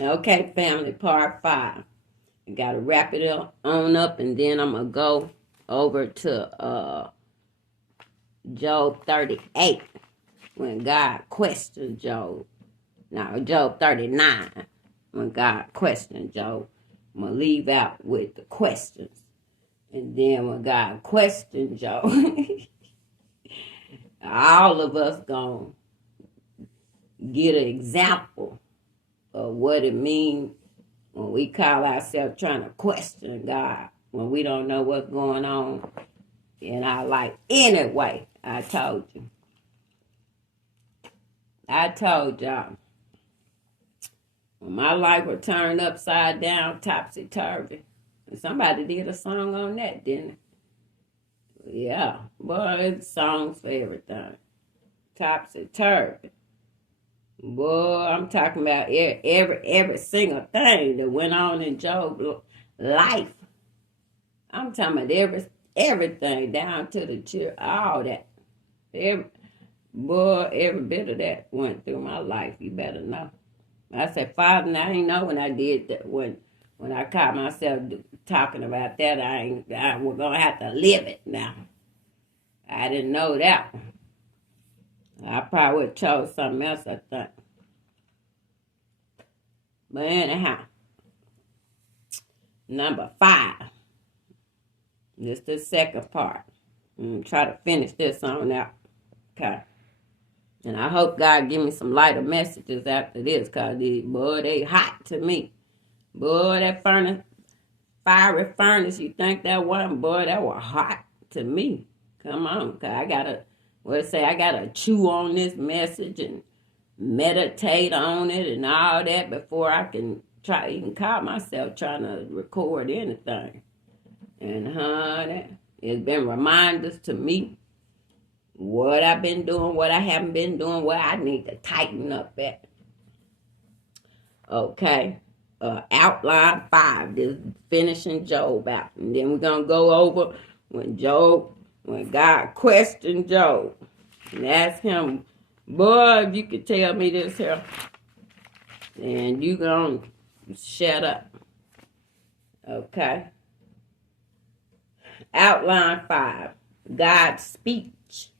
Okay, family, part 5. I got to wrap it on up, and then I'm going to go over to Job 38 when God questioned Job. Now, Job 39 when God questioned Job. I'm going to leave out with the questions. And then when God questioned Job, all of us going to get an example of what it means when we call ourselves trying to question God, when we don't know what's going on in our life. Anyway, I told you. I told y'all. When my life was turned upside down, topsy-turvy. And somebody did a song on that, didn't it? Yeah. Boy, it's songs for everything. Topsy-turvy. Boy, I'm talking about every single thing that went on in Job's life. I'm talking about everything down to the church, all that. Every bit of that went through my life. You better know. I said, Father, I ain't know when I did that. When I caught myself talking about that, I was gonna have to live it now. I didn't know that. I probably would have chose something else, I think. But anyhow, number 5. This is the second part. I'm going to try to finish this on out. Okay. And I hope God give me some lighter messages after this, because they hot to me. Boy, that fiery furnace, you think that one? Boy, that was hot to me. Come on, because I got to chew on this message and meditate on it and all that before I can even call myself trying to record anything. And honey, it's been reminders to me what I've been doing, what I haven't been doing, where I need to tighten up at. Okay. Outline 5, this finishing Job out. And then we're going to go over when God questioned Job. And ask him, boy, if you could tell me this here, and you going to shut up. Okay. Outline 5, God's speech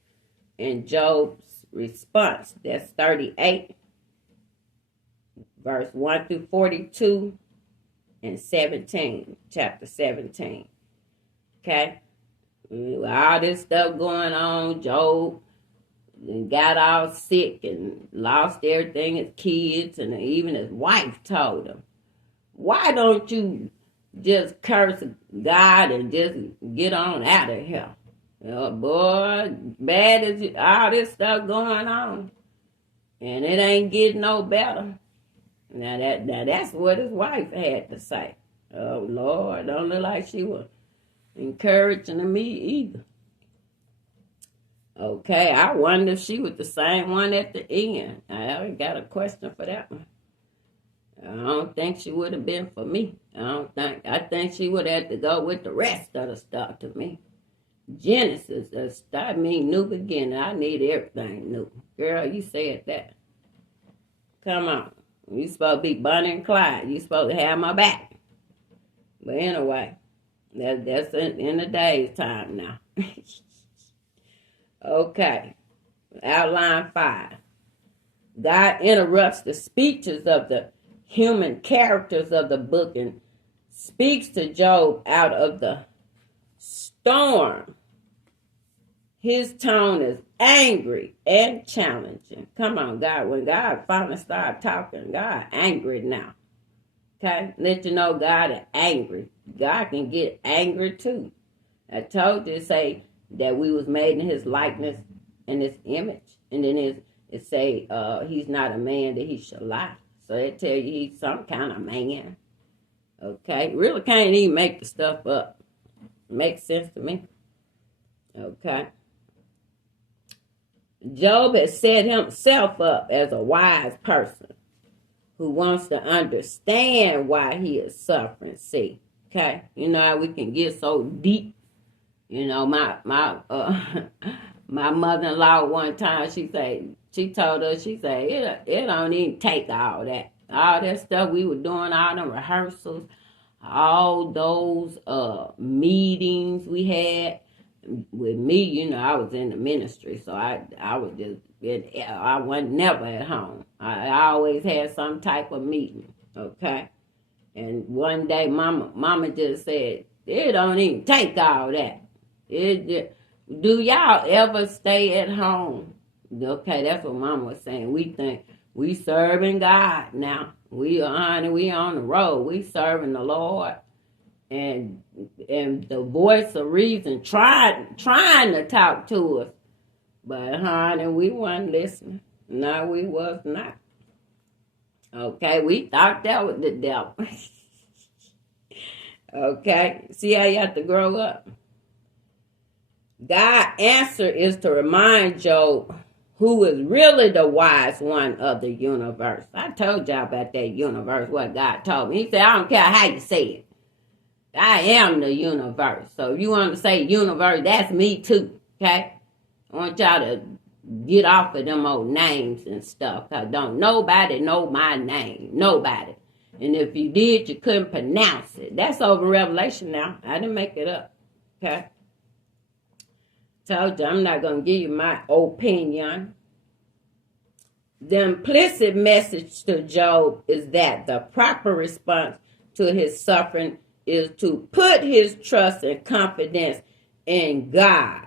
and Job's response. That's 38, verse 1 through 42, and 17, chapter 17. Okay? All this stuff going on, Job got all sick and lost everything, his kids, and even his wife told him, why don't you just curse God and just get on out of here? Oh, boy, bad as all this stuff going on, and it ain't getting no better. Now that's what his wife had to say. Oh, Lord, don't look like she was encouraging me either. Okay, I wonder if she was the same one at the end. I got a question for that one. I don't think she would have been for me. I think she would have to go with the rest of the stuff to me. Genesis, that mean new beginning. I need everything new. Girl, you said that. Come on. You supposed to be Bonnie and Clyde. You supposed to have my back. But anyway, that's in the day's time now. Okay. Outline 5. God interrupts the speeches of the human characters of the book and speaks to Job out of the storm. His tone is angry and challenging. Come on, God. When God finally started talking, God angry now. Okay? Let you know God is angry. God can get angry too. I told you to say that we was made in his likeness and his image. And then it say he's not a man that he shall lie. So they tell you he's some kind of man. Okay? Really can't even make the stuff up. Makes sense to me. Okay? Job has set himself up as a wise person who wants to understand why he is suffering. See, okay? You know how we can get so deep. You know, my mother-in-law one time, she told us, it don't even take all that. all that stuff we were doing, all them rehearsals, all those meetings we had. With me, I was in the ministry, so I was just, I wasn't never at home. I always had some type of meeting, okay? And one day, mama just said, it don't even take all that. Do y'all ever stay at home? Okay, that's what mama was saying. We think we serving God now. We on the road. We serving the Lord. And the voice of reason trying to talk to us. But honey, we wasn't listening. No, we was not. Okay, we thought that was the devil. Okay, see how you have to grow up? God's answer is to remind Job who is really the wise one of the universe. I told y'all about that universe, what God told me. He said, I don't care how you say it. I am the universe. So if you want to say universe, that's me too. Okay? I want y'all to get off of them old names and stuff. Cause don't nobody know my name. Nobody. And if you did, you couldn't pronounce it. That's over Revelation now. I didn't make it up. Okay? Told you I'm not going to give you my opinion. The implicit message to Job is that the proper response to his suffering is to put his trust and confidence in God.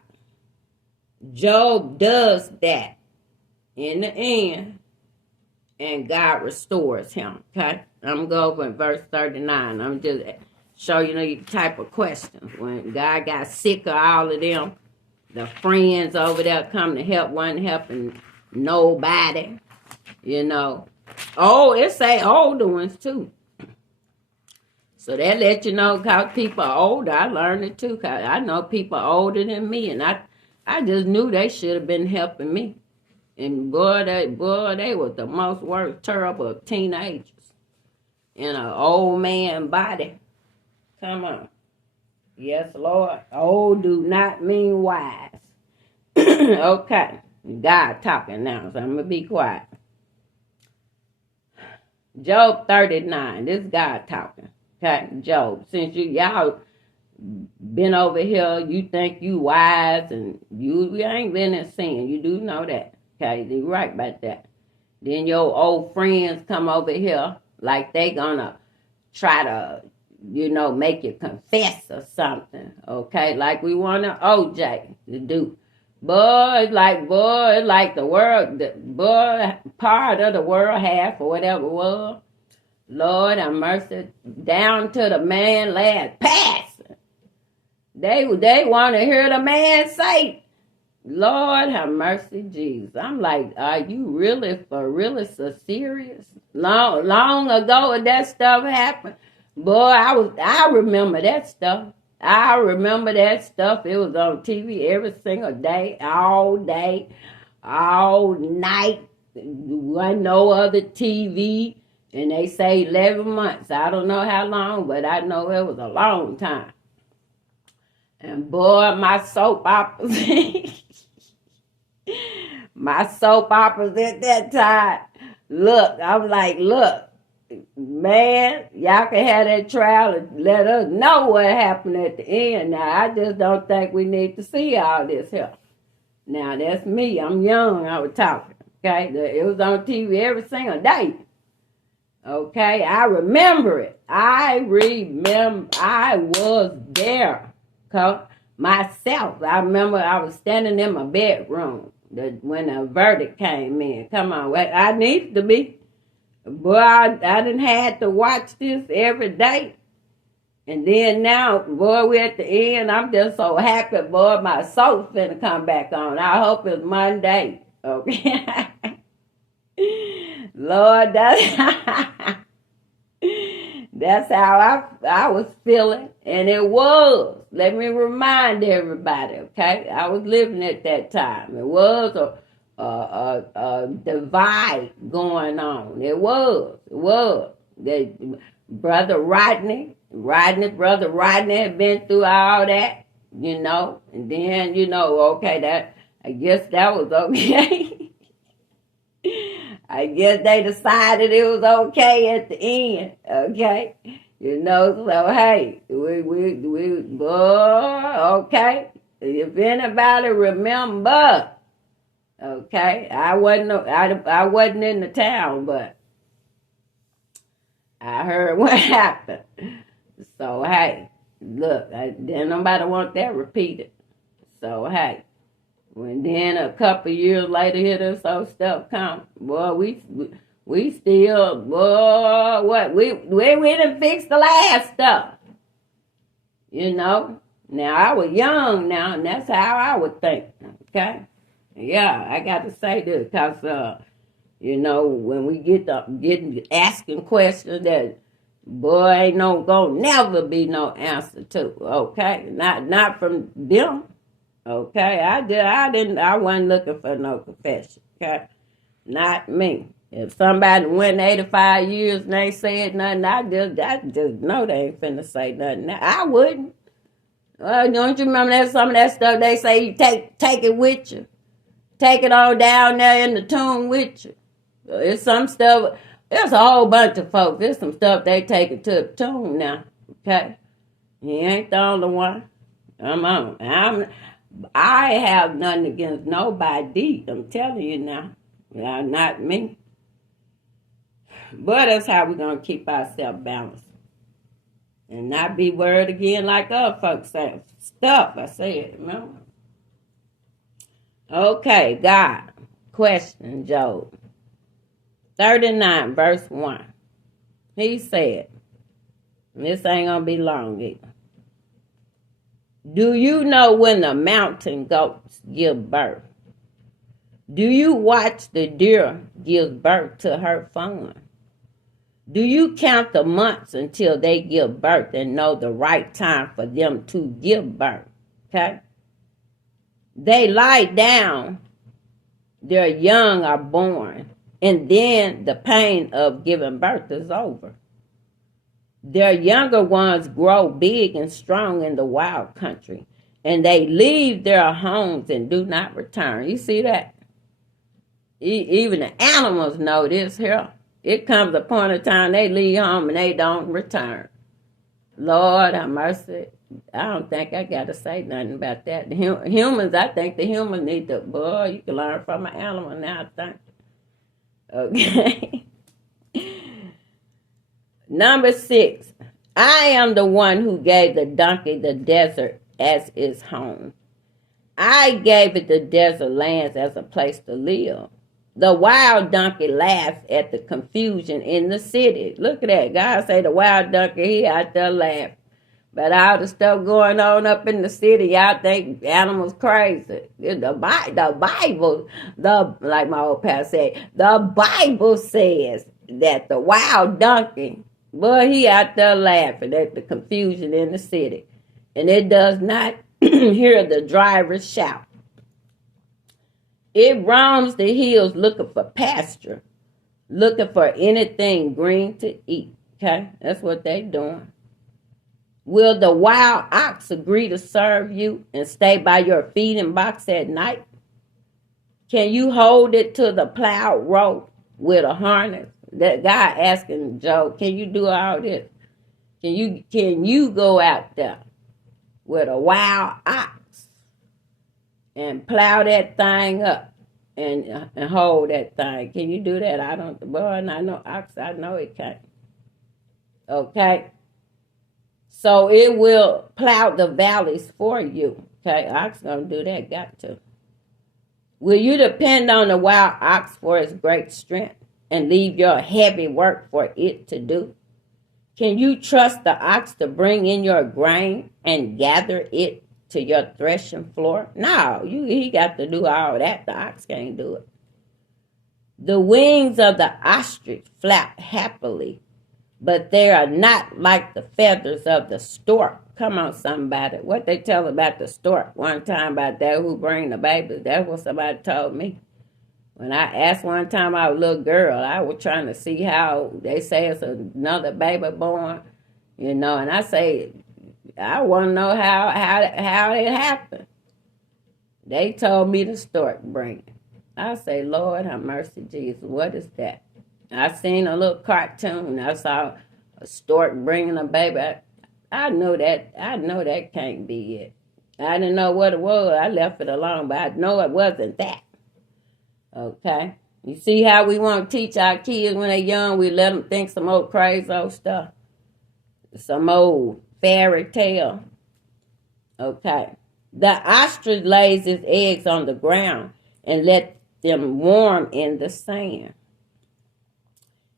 Job does that in the end, and God restores him. Okay? I'm going to go over in verse 39. I'm just showing you the type of questions. When God got sick of all of them, the friends over there come to help, wasn't helping nobody, Oh, it say older ones too. So that let you know how people are older. I learned it too. Cause I know people older than me, and I just knew they should have been helping me. And boy, they was the most worst, terrible of teenagers in an old man body. Come on. Yes, Lord. Old do not mean wise. Okay. God talking now, so I'm going to be quiet. Job 39. This is God talking. Okay, Job. Since y'all been over here, you think you wise, and you ain't been in sin. You do know that. Okay, you right about that. Then your old friends come over here like they gonna try to, make you confess or something. Okay, like we want an OJ to do. Boy, it's like the world, part of the world, half or whatever it was. Lord have mercy, down to the man last pastor. They want to hear the man say, Lord have mercy, Jesus. I'm like, are you really so serious? Long ago that stuff happened. Boy, I remember that stuff. I remember that stuff. It was on TV every single day, all night. Wasn't no other TV. And they say 11 months. I don't know how long, but I know it was a long time. And boy, my soap operas, at that time. Look, I'm like, look, man, y'all can have that trial and let us know what happened at the end. Now, I just don't think we need to see all this here. Now, that's me. I'm young. I was talking. Okay, it was on TV every single day. Okay, I remember it. I was there. Myself. I remember I was standing in my bedroom when the verdict came in. Come on, I needed to be. Boy, I done had to watch this every day. And then now, boy, we're at the end. I'm just so happy, boy, my soul's finna come back on. I hope it's Monday. Okay. Lord, that's how I was feeling. And it was. Let me remind everybody, okay? I was living at that time. It was a divide going on. It was. Brother Rodney had been through all that, and then, okay, I guess that was okay. I guess they decided it was okay at the end. Okay. So hey, okay. If anybody remember, okay, I wasn't in the town, but I heard what happened. So hey, look, then nobody want that repeated. So hey, when then a couple years later, here this old stuff come, boy, we still, boy, what we didn't fix the last stuff. Now I was young now, and that's how I would think. Okay, yeah, I got to say this because when we getting asking questions that boy ain't gonna never be no answer to. Okay, not from them. Okay, I wasn't looking for no confession. Okay, not me. If somebody went 85 years and they said nothing, I just know they ain't finna say nothing. I wouldn't. Don't you remember that some of that stuff they say you take it with you, take it all down there in the tomb with you. It's some stuff. There's a whole bunch of folks. There's some stuff they take it to the tomb now. Okay, he ain't the only one. Come on, I have nothing against nobody. I'm telling you now. Not me. But that's how we're going to keep ourselves balanced. And not be worried again like other folks say. Stuff, I said, remember? Okay, God. Question, Job. 39, verse 1. He said, this ain't going to be long either. Do you know when the mountain goats give birth? Do you watch the deer give birth to her fawn? Do you count the months until they give birth and know the right time for them to give birth? Okay? They lie down, their young are born, and then the pain of giving birth is over. Their younger ones grow big and strong in the wild country, and they leave their homes and do not return. You see that? Even the animals know this here. It comes upon a time they leave home and they don't return. Lord have mercy. I don't think I got to say nothing about that. The humans, I think the humans need to, boy, you can learn from an animal now, I think. Okay. Number 6. I am the one who gave the donkey the desert as its home. I gave it the desert lands as a place to live. The wild donkey laughs at the confusion in the city. Look at that. God say the wild donkey, he out there laughing. But all the stuff going on up in the city, y'all think animals crazy. The Bible, like my old pastor said, the Bible says that the wild donkey, boy, he out there laughing at the confusion in the city. And it does not hear the driver shout. It roams the hills looking for pasture, looking for anything green to eat. Okay, that's what they doing. Will the wild ox agree to serve you and stay by your feeding box at night? Can you hold it to the plowed rope with a harness? That guy asking Job, can you do all this? Can you go out there with a wild ox and plow that thing up and hold that thing? Can you do that? I don't, boy, and I know ox, I know it can't. Okay? So it will plow the valleys for you. Okay, ox gonna do that, got to. Will you depend on the wild ox for its great strength and leave your heavy work for it to do? Can you trust the ox to bring in your grain and gather it to your threshing floor? No, he got to do all that. The ox can't do it. The wings of the ostrich flap happily, but they are not like the feathers of the stork. Come on, somebody. What they tell about the stork one time about that who bring the babies, that's what somebody told me. When I asked one time, I was a little girl, I was trying to see how they say it's another baby born, and I say, I want to know how it happened. They told me the stork bring it. I say, Lord, have mercy, Jesus. What is that? I seen a little cartoon. I saw a stork bringing a baby. I know that. I know that can't be it. I didn't know what it was. I left it alone, but I know it wasn't that. Okay? You see how we want to teach our kids when they're young? We let them think some old crazy old stuff. Some old fairy tale. Okay. The ostrich lays its eggs on the ground and let them warm in the sand.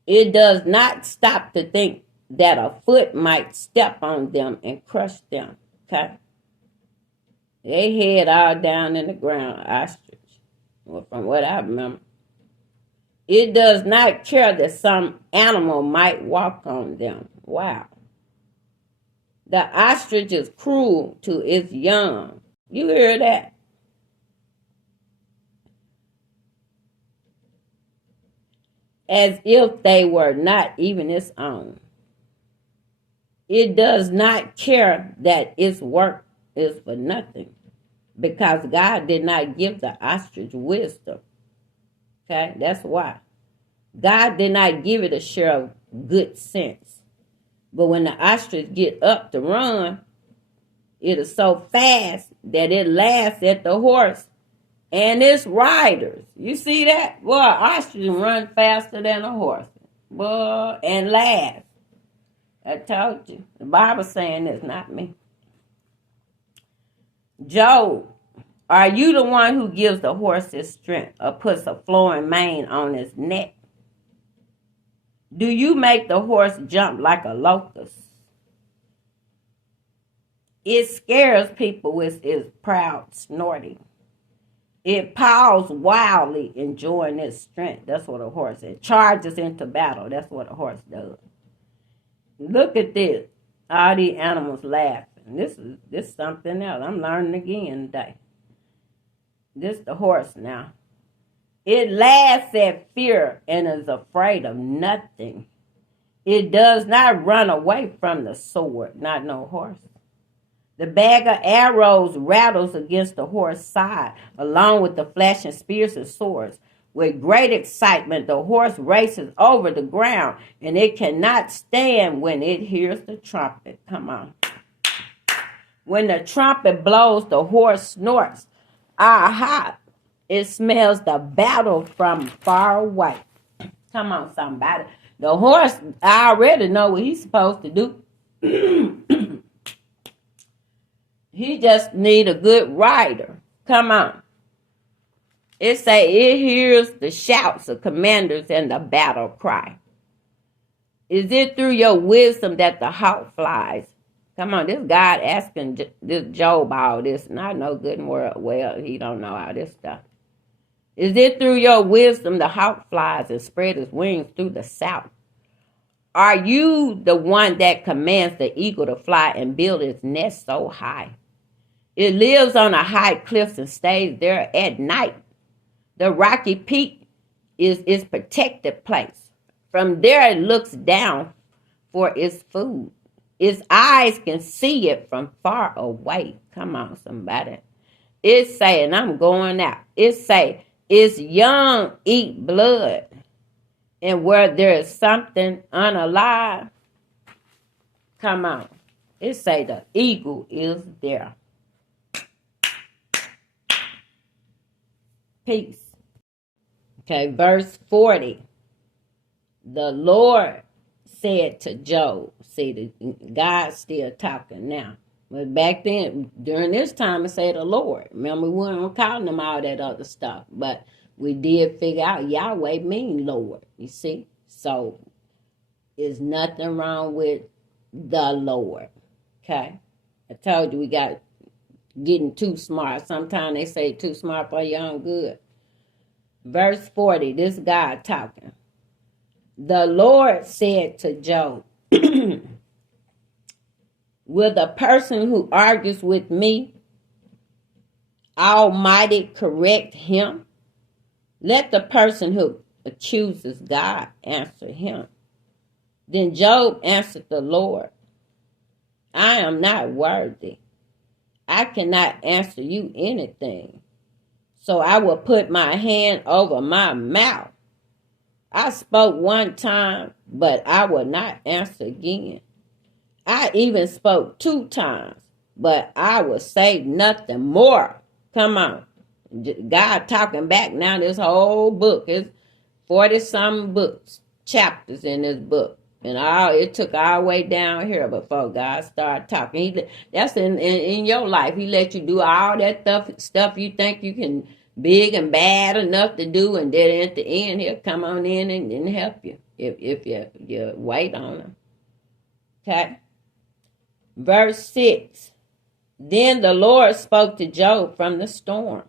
It does not stop to think that a foot might step on them and crush them. Okay? They head all down in the ground, ostrich. Well, from what I remember. It does not care that some animal might walk on them. Wow. The ostrich is cruel to its young. You hear that? As if they were not even its own. It does not care that its work is for nothing, because God did not give the ostrich wisdom. Okay, that's why. God did not give it a share of good sense. But when the ostrich get up to run, it is so fast that it laughs at the horse and its riders. You see that? Boy, ostrich run faster than a horse. Boy, and laugh. I told you. The Bible saying this, not me. Job, are you the one who gives the horse his strength or puts a flowing mane on his neck? Do you make the horse jump like a locust? It scares people with its proud snorting. It paws wildly, enjoying its strength. That's what a horse is. It charges into battle. That's what a horse does. Look at this. All these animals laughing. This is something else. I'm learning again today. This the horse now. It laughs at fear and is afraid of nothing. It does not run away from the sword, not no horse. The bag of arrows rattles against the horse's side, along with the flashing spears and swords. With great excitement, the horse races over the ground, and it cannot stand when it hears the trumpet. Come on. When the trumpet blows, the horse snorts. Aha! It smells the battle from far away. Come on, somebody. The horse, I already know what he's supposed to do. He just need a good rider. Come on. It say it hears the shouts of commanders and the battle cry. Is it through your wisdom that the hawk flies? Come on, this God asking this Job all this, and I know good and well he don't know all this stuff. Is it through your wisdom the hawk flies and spread his wings through the south? Are you the one that commands the eagle to fly and build its nest so high? It lives on a high cliff and stays there at night. The rocky peak is its protected place. From there it looks down for its food. Its eyes can see it from far away. Come on, somebody. It's saying, I'm going out. It say, its young eat blood. And where there is something unalive, come on. It say the eagle is there. Peace. Okay, verse 40. The Lord said to Job, see, God's still talking now. But back then, during this time, it said the Lord. Remember, we weren't calling him all that other stuff. But we did figure out Yahweh mean Lord, you see. So, there's nothing wrong with the Lord. Okay? I told you we got getting too smart. Sometimes they say too smart for your own good. Verse 40, this God talking. The Lord said to Job, will the person who argues with me, Almighty, correct him? Let the person who accuses God answer him. Then Job answered the Lord, I am not worthy. I cannot answer you anything. so I will put my hand over my mouth. I spoke one time, but I will not answer again. I even spoke 2 times, but I will say nothing more. Come on. God talking back now. This whole book is 40-something books, chapters in this book. And it took all the way down here before God started talking. That's in your life. He let you do all that stuff you think you can, big and bad enough to do. And then at the end, he'll come on in and help you if you wait on him. Okay. Verse 6. Then the Lord spoke to Job from the storm.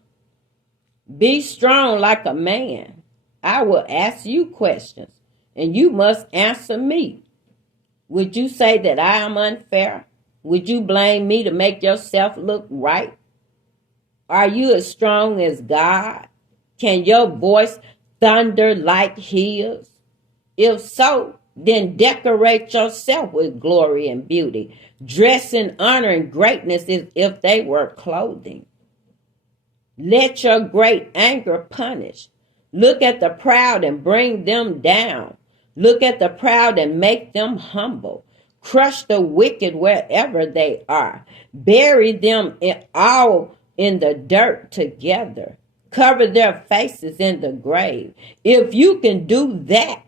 Be strong like a man. I will ask you questions, and you must answer me. Would you say that I am unfair? Would you blame me to make yourself look right? Are you as strong as God? Can your voice thunder like his? If so, then decorate yourself with glory and beauty. Dress in honor and greatness as if they were clothing. Let your great anger punish. Look at the proud and bring them down. Look at the proud and make them humble. Crush the wicked wherever they are. Bury them all in the dirt together. Cover their faces in the grave. If you can do that,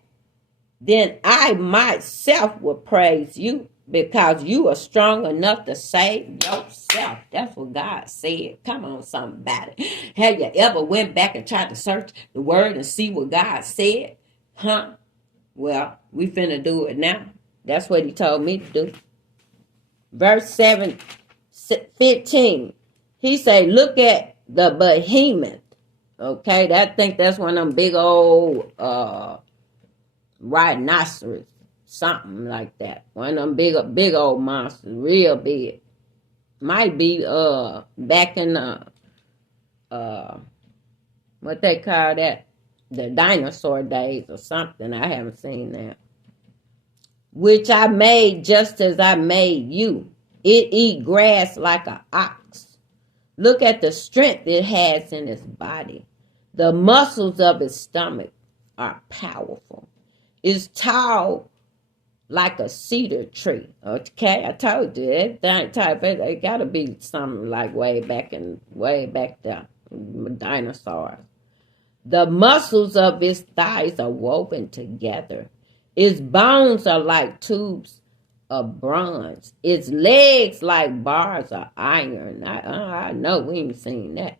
then I myself will praise you, because you are strong enough to save yourself. That's what God said. Come on, somebody. Have you ever went back and tried to search the word and see what God said? Huh? Well, we finna do it now. That's what he told me to do. Verse 15. He say, look at the behemoth. Okay, I think that's one of them big old rhinoceros. Something like that. One of them big old monsters. Real big. Might be back in what they call that? The dinosaur days or something. I haven't seen that. Which I made just as I made you. It eat grass like an ox. Look at the strength it has in its body. The muscles of its stomach are powerful. It's tall like a cedar tree. Okay, I told you that type. It got to be something like way back there, dinosaurs. The muscles of its thighs are woven together. Its bones are like tubes of bronze. Its legs like bars of iron. I know we ain't seen that.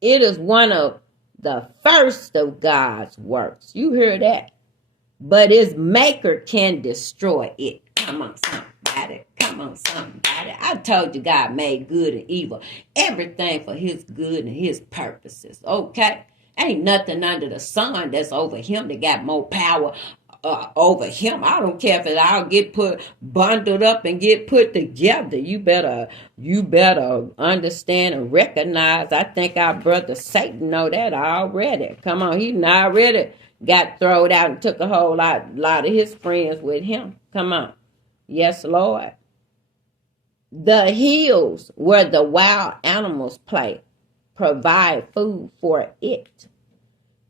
It is one of the first of God's works. You hear that? But its maker can destroy it. Come on, somebody. Come on, somebody. I told you God made good and evil. Everything for his good and his purposes. Okay? Ain't nothing under the sun that's over him that got more power over him. I don't care if it all get bundled up and get put together. You better understand and recognize. I think our brother Satan know that already. Come on, he already got thrown out and took a whole lot of his friends with him. Come on. Yes, Lord. The hills where the wild animals play provide food for it.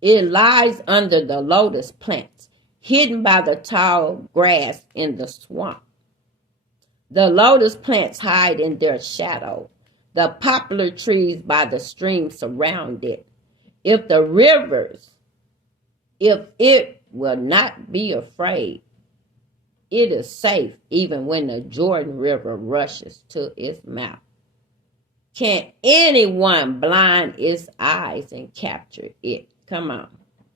It lies under the lotus plants, hidden by the tall grass in the swamp. The lotus plants hide in their shadow. The poplar trees by the stream surround it. If it will not be afraid, it is safe even when the Jordan River rushes to its mouth. Can anyone blind its eyes and capture it? Come on.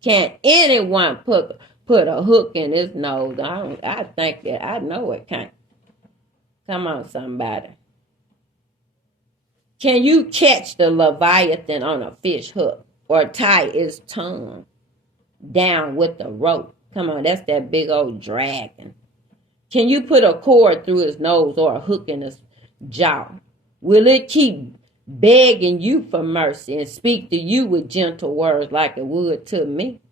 Can anyone put a hook in his nose? I think that I know it can't. Come on, somebody. Can you catch the Leviathan on a fish hook or tie its tongue down with a rope? Come on, that's that big old dragon. Can you put a cord through his nose or a hook in his jaw? Will it keep begging you for mercy and speak to you with gentle words like it would to me?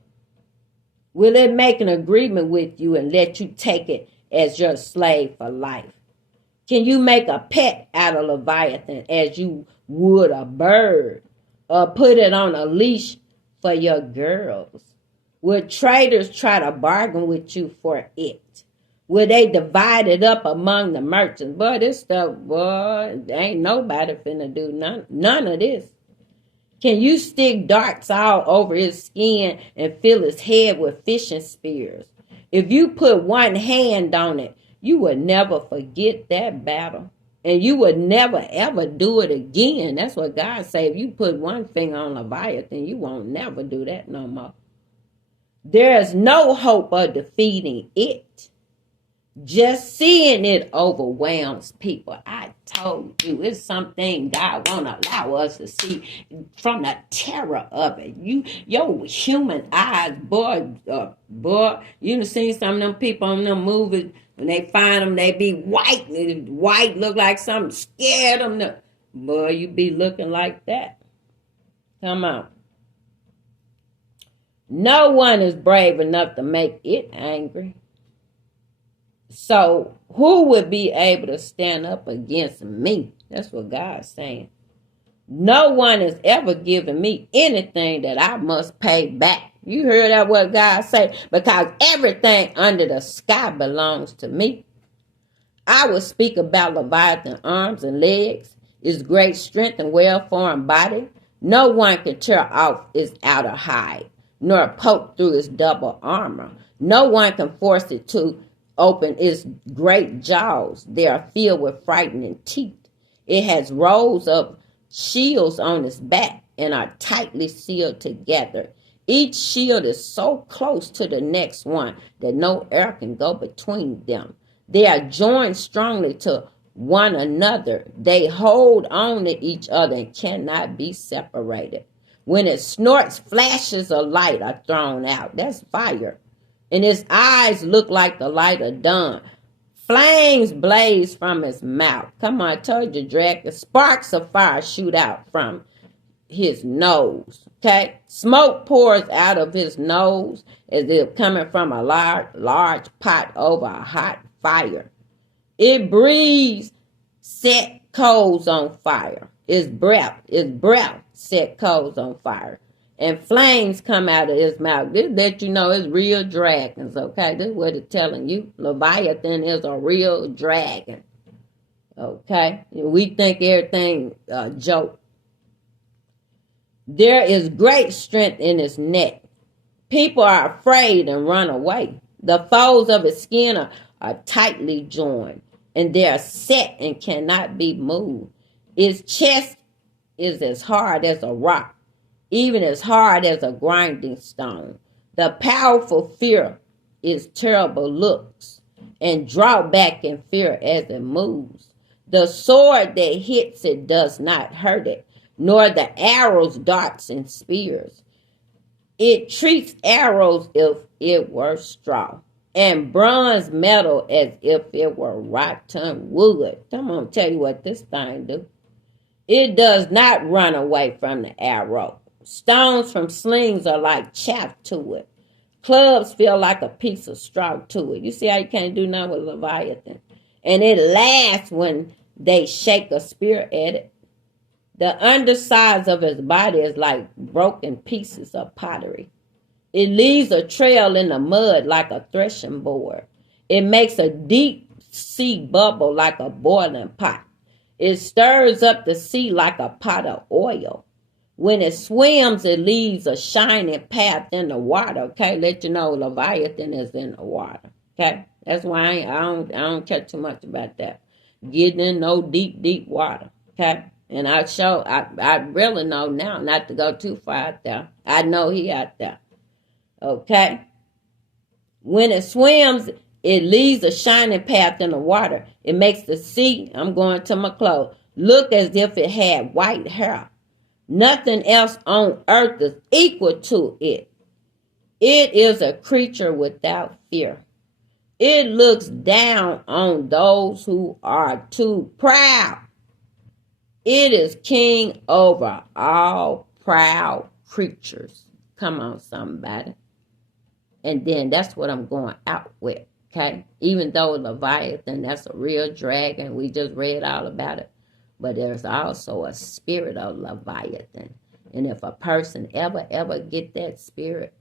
Will it make an agreement with you and let you take it as your slave for life? Can you make a pet out of Leviathan as you would a bird? put it on a leash for your girls? Will traders try to bargain with you for it? Will they divide it up among the merchants? Boy, this stuff, boy, ain't nobody finna do none of this. Can you stick darts all over his skin and fill his head with fishing spears? If you put one hand on it, you would never forget that battle. And you would never, ever do it again. That's what God say. If you put one finger on Leviathan, you won't never do that no more. There is no hope of defeating it. Just seeing it overwhelms people. I told you, it's something God won't allow us to see from the terror of it. Your human eyes, boy, you done seen some of them people on them movies. When they find them, they be white. White look like something scared them. Boy, you be looking like that. Come on. No one is brave enough to make it angry. So who would be able to stand up against me? That's what God's saying. No one has ever given me anything that I must pay back. You heard that what God said? Because everything under the sky belongs to me. I will speak about Leviathan arms and legs, his great strength and well-formed body. No one can tear off its outer hide, nor poke through its double armor. No one can force it to open its great jaws. They are filled with frightening teeth. It has rows of shields on its back and are tightly sealed together. Each shield is so close to the next one that no air can go between them. They are joined strongly to one another. They hold on to each other and cannot be separated. When it snorts, flashes of light are thrown out. That's fire. And his eyes look like the light of dawn. Flames blaze from his mouth. Come on, I told you, dragon. Sparks of fire shoot out from his nose. Okay? Smoke pours out of his nose as if coming from a large pot over a hot fire. It breathes set coals on fire. His breath set coals on fire. And flames come out of his mouth. This let you know it's real dragons, okay? This is what it's telling you. Leviathan is a real dragon, okay? We think everything a joke. There is great strength in his neck. People are afraid and run away. The folds of his skin are tightly joined, and they are set and cannot be moved. His chest is as hard as a rock, even as hard as a grinding stone. The powerful fear is terrible looks and draw back in fear as it moves. The sword that hits it does not hurt it, nor the arrows, darts, and spears. It treats arrows if it were straw, and bronze metal as if it were rotten wood. I'm going to tell you what this thing do. It does not run away from the arrow. Stones from slings are like chaff to it. Clubs feel like a piece of straw to it. You see how you can't do nothing with Leviathan. And it laughs when they shake a spear at it. The undersides of his body is like broken pieces of pottery. It leaves a trail in the mud like a threshing board. It makes a deep sea bubble like a boiling pot. It stirs up the sea like a pot of oil. When it swims, it leaves a shining path in the water. Okay, let you know Leviathan is in the water. Okay, that's why I don't care too much about that. Getting in no deep water. Okay, and I really know now not to go too far out there. I know he out there. Okay, when it swims, it leaves a shining path in the water. It makes the sea, I'm going to my clothes, look as if it had white hair. Nothing else on earth is equal to it. It is a creature without fear. It looks down on those who are too proud. It is king over all proud creatures. Come on, somebody. And then that's what I'm going out with, okay? Even though Leviathan, that's a real dragon. We just read all about it. But there's also a spirit of Leviathan. And if a person ever get that spirit,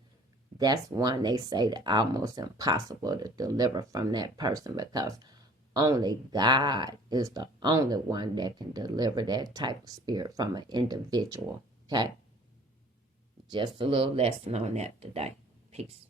that's one they say that almost impossible to deliver from that person, because only God is the only one that can deliver that type of spirit from an individual. Okay? Just a little lesson on that today. Peace.